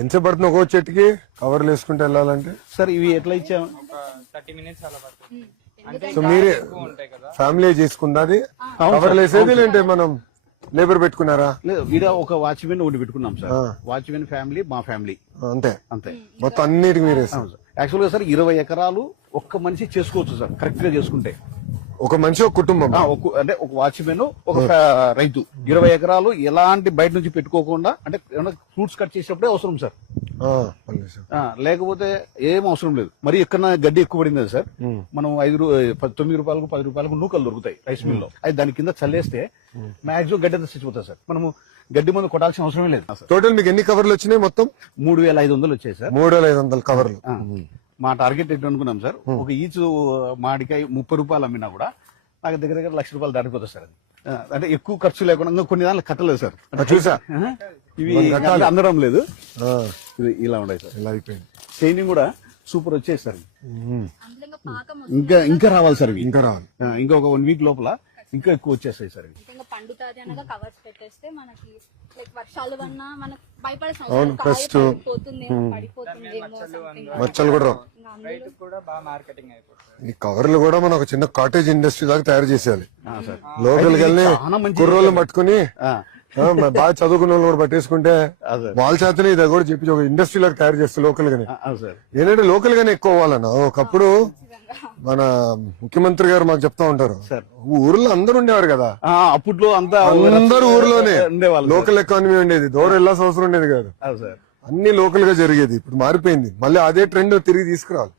ఎంతసేపు పడుతుంది ఒక్కో చెట్టుకి కవర్లు వేసుకుంటూ వెళ్ళాలంటే? సార్ ఇవి ఎట్లా ఇచ్చాము? 30 minutes అలా పడుతుంది. సో మీరే ఫ్యామిలీ చేసుకుందా అది కవర్లు వేసేది? లేదంటే మనం లేబర్ పెట్టుకున్నారా? లేదు, ఈడ ఒక వాచ్మెన్ ఒకటి పెట్టుకున్నాం సార్. వాచ్మెన్ ఫ్యామిలీ, మా ఫ్యామిలీ అంతే అంతే. మొత్తం అన్నిటికి మీరే? యాక్చువల్ గా సార్ 20 ఎకరాలు ఒక్క మనిషి చేసుకోవచ్చు సార్, కరెక్ట్ గా చేసుకుంటే. ఒక మనిషి ఒక కుటుంబం అంటే ఒక వాచ్మెన్ ఒక రైతు 20 ఎకరాలు ఎలాంటి బయట నుంచి పెట్టుకోకుండా, అంటే ఫ్రూట్స్ కట్ చేసేప్పుడే అవసరం సార్. లేకపోతే ఏం అవసరం లేదు. మరి ఎక్కడ గడ్డి ఎక్కువ పడింది సార్, మనం 9 రూపాయలకు 10 రూపాయలకు నూకలు దొరుకుతాయి రైస్ మిల్ లో. అది దాని కింద చల్లేస్తే మాక్సిమం గడ్డి అంతా చచ్చిపోతుంది సార్. మనము గడ్డి మందు కొట్టాల్సిన అవసరమే లేదు. టోటల్ మీకు ఎన్ని కవర్లు వచ్చినాయి? మొత్తం 3500 వచ్చాయి సార్. 3500 కవర్లు. మా టార్గెట్ ఎట్లా అనుకున్నాం సార్, ఒక ఈచ్ మామిడికాయ 30 రూపాయలు అమ్మినా కూడా నాకు దగ్గర దగ్గర 1,00,000 రూపాయలు దాటిపోతుంది సార్. అది అంటే ఎక్కువ ఖర్చు లేకుండా కొన్ని దాంట్లో కట్టలేదు సార్. చూసా ఇవి అందడం లేదు, ఇలా ఉన్నాయి సార్. ఇలా అయిపోయింది. షైనింగ్ కూడా సూపర్ వచ్చేది సార్. ఇంకా రావాలి సార్, ఇంకా రావాలి. ఇంకా ఒక 1 వీక్ లోపల ఇంకా ఎక్కువ వచ్చేస్తాయి సార్. పండుతాది అనగా కవర్స్ పెట్టేస్తే మనకి వర్షాలు వన్నా మనకు మచ్చలు కూడా రావు. ఈ కవర్లు కూడా మనం ఒక చిన్న కాటేజ్ ఇండస్ట్రీ లాగా తయారు చేసేయాలి. లోకల్ కెళ్ళి కుర్రోళ్ళు పట్టుకుని బాగా చదువుకున్న వాళ్ళు కూడా పట్టేసుకుంటే వాళ్ళ చేతనే ఇది కూడా చెప్పి ఒక ఇండస్ట్రీ లాగా తయారు చేస్తే లోకల్ గానే. ఏంటంటే లోకల్ గానే ఎక్కువ అవ్వాలన్న. ఒకప్పుడు మన ముఖ్యమంత్రి గారు మాకు చెప్తా ఉంటారు, ఊర్లో అందరు ఉండేవారు కదా అప్పట్లో, అందరు ఊర్లోనే లోకల్ ఎకానమీ ఉండేది, దూరం వెళ్ళాల్సిన అవసరం ఉండేది కాదు, అన్ని లోకల్ గా జరిగేది. ఇప్పుడు మారిపోయింది. మళ్ళీ అదే ట్రెండ్ తిరిగి తీసుకురావాలి.